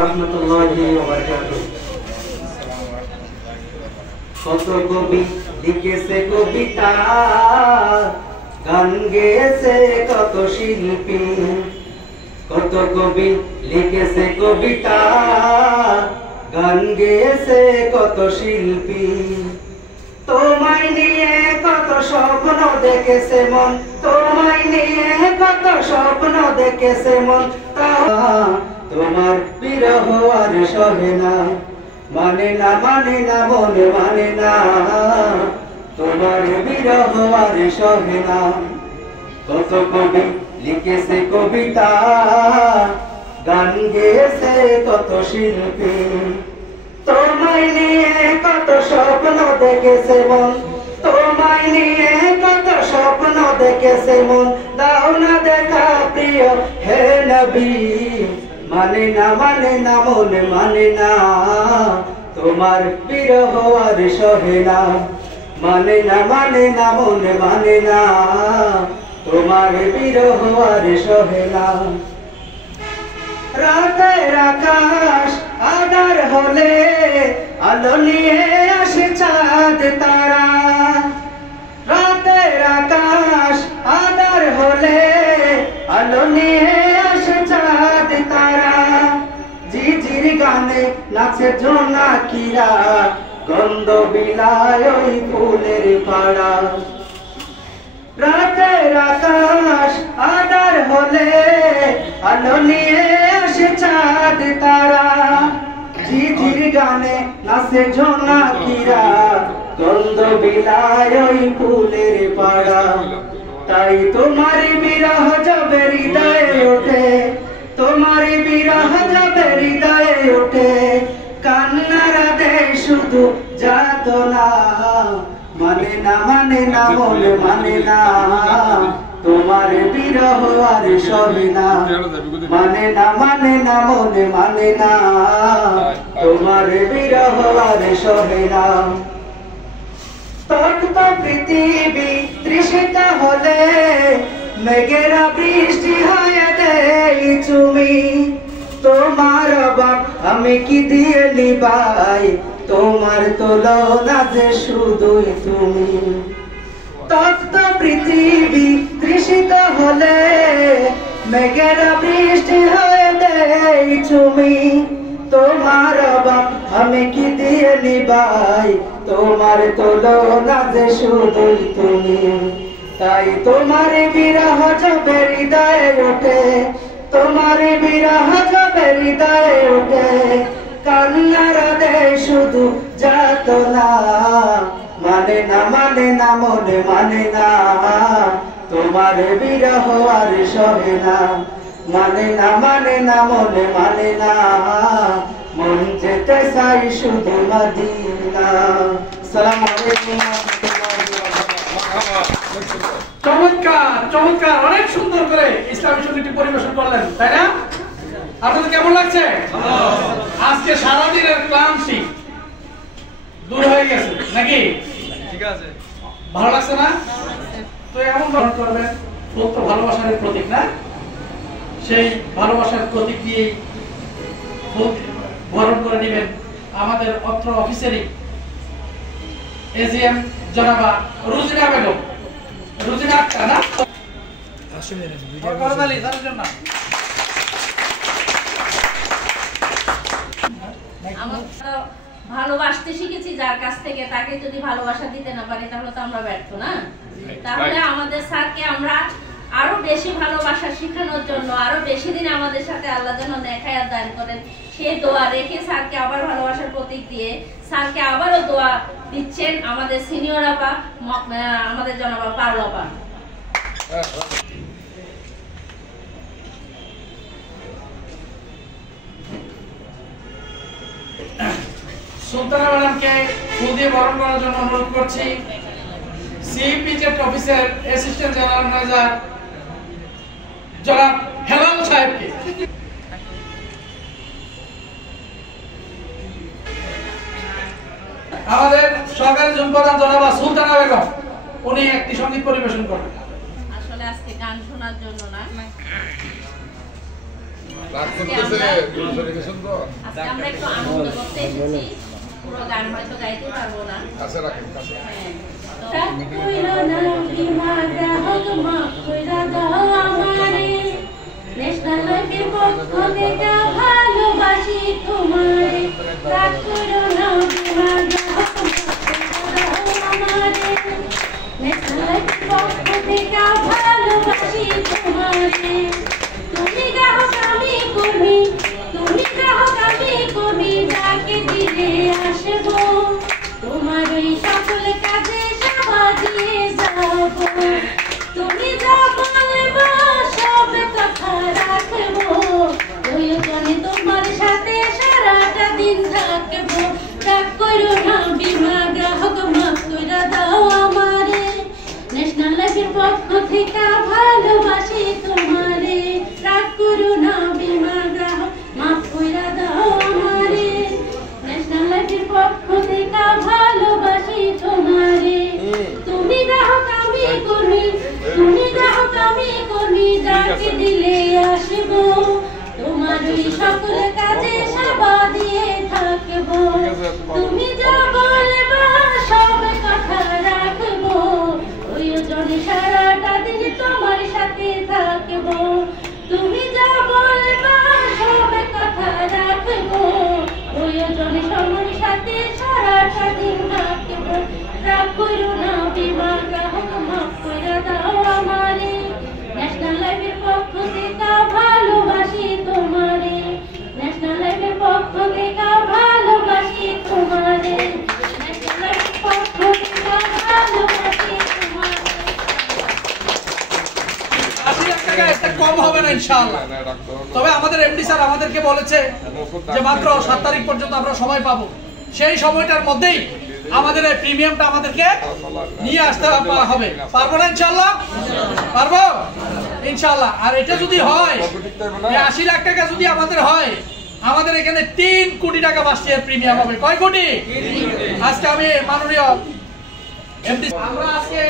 রাহমাতুল্লাহি ওয়া বারাকাতুহু। কত কবি লিখেছে কবিতা, গান গেয়েছে কত শিল্পী। কত কবি লিখেছে কবিতা, গান গেয়েছে কত শিল্পী। তোমায় নিয়ে কত স্বপ্ন দেখেছে মন, তোমায় নিয়ে কত স্বপ্ন দেখেছে মন। তোমার বিরহ আর সহে না, মানে না মানে না মনে মানে না, তোমার বিরহ আর সহে না। কত কবি লিখেছে কবিতা, গান গেয়েছে কত শিল্পী। তোমায় নিয়ে কত স্বপ্ন দেখেছে মন, তোমায় নিয়ে কত স্বপ্ন দেখেছে মন। দাও না দেখা প্রিয় হে নবী, মানে না মনে মানে না, তোমার বিরহ আর সহে না। মানে না মনে মানে না, তোমার বিরহ আর সহে না। রাতের আকাশ আঁধার হলে আলো নিয়ে আসে চাঁদ তারা। রাতের আকাশ আঁধার হলে আলো নিয়ে আসে চাঁদ তারা। ঝিঝির গানে নাচে জোনাকিরা, গন্ধ বিলায় ওই ফুলের পাড়া। রাতের আকাশ আঁধার হলে আলো নিয়ে আসে চাঁদ তারা। ঝিঝির গানে নাচে জোনাকিরা, গন্ধ বিলায় ওই ফুলের পাড়া। তাই তোমার বিরহ যাবে হৃদয়ে ওঠে, তোমার বিরহ যাবে হৃদয়ে ওঠে। কান্নারা দেয় শুধু যাতনা, মানে না মনে মানে না, তোমার বিরহ আর সহে না। মানে না মনে মানে না, তোমার বিরহ আর সহে না। তপ্ত পৃথিবী তৃষিত হলে মেঘেরা বৃষ্টি হয়ে দেয় চুমি। তোমার অভাব আমি কি দিয়ে নিবাই, তোমার তুলনা যে শুধুই তুমি। তপ্ত পৃথিবী তৃষিত হলে মেঘেরা বৃষ্টি হয়ে দেয় চুমি। তোমার অভাব আমি কি দিয়ে নিবাই, তোমার তুলনা যে শুধুই তুমি। তাই তোমার বিরহ যাবে হৃদয়ে ওঠে, তোমার বিরহ যাবে হৃদয়ে ওঠে। কান্নারা দেয় শুধু যাতনা, মানে না মনে মানে না, তোমার বিরহ আর সহে না। মানে না মনে মানে না, মন যেতে চাই শুধু মদিনা। আসসালামু আলাইকুম ওয়া রাহমাতুল্লাহি ওয়া বারাকাতুহু। চমৎকার চমৎকার, অনেক সুন্দর করে ইসলামী সঙ্গীতটি পরিবেশন করলেন, তাই না? আপনাদের কেমন লাগছে? আজকে সারাদিনের ক্লান্তি দূর হয়ে গেছে নাকি? ঠিক আছে, ভালো লাগছে না? তো এমন বরণ করবেন, ফুল তো ভালোবাসার প্রতীক না? সেই ভালোবাসার প্রতীক দিয়েই ফুল বরণ করে নেবেন আমাদের অত্র অফিসারই এজিএম জনাবা রুজিনা বেগম। রুজিনা আক্তার না? আমরা ভালোবাসতে শিখেছি যার কাছ থেকে, তাকে যদি ভালোবাসা দিতে না পারি তাহলে তো আমরা ব্যর্থ না। তাহলে আমাদের স্যারকে আমরা আরো বেশি ভালোবাসা শেখানোর জন্য, আরো বেশি দিন আমাদের সাথে আল্লাহ যেন নেখায়াত দান করেন সেই দোয়া রেখে স্যারকে আবার ভালোবাসার প্রতীক দিয়ে স্যারকে আবারও দোয়া দিচ্ছেন আমাদের সিনিয়র আপা, আমাদের জনাবা পারুল আপা। সুলতানা ম্যাডামকে ফুল দিয়ে বরণ করার জন্য অনুরোধ করছি CBZ officer assistant general manager জনাব হেলাল সাহেবকে। আমাদের সরকারি জনপ্রধান জনাবা সুলতানা বেগম, উনি একটি সঙ্গীত পরিবেশন করবেন। আসলে আজকে গান শোনার জন্য না, আজকে আমরা একটু আনন্দ করতে এসেছি, পুরো গান হয়তো গাইতে পারবো না। ন্যাশনাল লাইফের পক্ষ থেকে ভালোবাসি তোমারে, রাগ করো না আমারে। ন্যাশনাল লাইফের পক্ষ থেকে ভালোবাসি তোমারে, তুমি গ্রাহক আমি কর্মী, তুমি গ্রাহক আমি কর্মী, যাকে দিলে আসবো তোমার ওই সকল কাজে সেবা দিয়ে যাবো। তুমি যা বলবো সব কথা রাখবো, প্রয়োজনে তোমার সাথে সারাটা দিন থাকবো। রাগ করো না বিমা গ্রাহক, মাফ কইরা দাও আমারে। ন্যাশনাল লাইফের পক্ষ থেকে ভালোবাসি তোমারে, রাগ করো না বিমা গ্রাহক, মাফ কইরা দাও আমারে। ন্যাশনাল লাইফের পক্ষ থেকে ভালোবাসি তোমারে, তুমি গ্রাহক আমি কর্মী, তুমি গ্রাহক আমি কর্মী, যাকে দিলে আসবো তোমার ওই সকল কাজে সেবা দিয়ে থাকবো। তুমি যা বলবা সব কথা রাখবো, প্রয়োজনে সারাটা দিন তোমার সাথে থাকবো। তুমি যা বলবা সব কথা রাখবো, প্রয়োজনে তোমার সাথে সারাটা দিন থাকবো। রাগ করো না বিমা গ্রাহক, মাফ কইরা দাও আমারে। ন্যাশনাল লাইফের পক্ষ থেকে ভালোবাসি তোমারে, ন্যাশনাল লাইফের পক্ষ থেকে ভালোবাসি তোমারে, ন্যাশনাল লাইফের পক্ষ থেকে ভালোবাসি তোমারে। কম হবে না ইনশাআল্লাহ। তবে আমাদের এমডি স্যার আমাদেরকে বলেছে যে মাত্র 7 তারিখ পর্যন্ত আমরা সময় পাবো, সেই সময়টার মধ্যেই আমাদের এই প্রিমিয়ামটা আমাদেরকে নিয়ে আসতে হবে। পারবো না ইনশাআল্লাহ? পারবো ইনশাআল্লাহ। আর এটা যদি হয় 80 লাখ টাকা যদি আমাদের হয়, আমাদের এখানে 3 কোটি টাকা মাসে প্রিমিয়াম হবে। কয় কোটি? আজকে আমি মাননীয় এমডি আমরা আজকে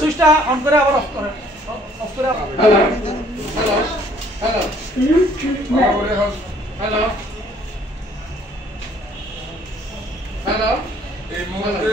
সুইচটা অন করে আবার অফ করে, অফ করে hello hello hello hello hello. এই মুহূর্তে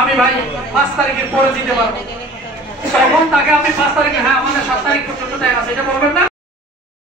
আমি ভাই 5 তারিখের পরে দিতে পারবো, তখন তাকে আপনি 5 তারিখে, হ্যাঁ আমাদের 7 তারিখ পর্যন্ত টাইম আছে, এটা বলবেন না।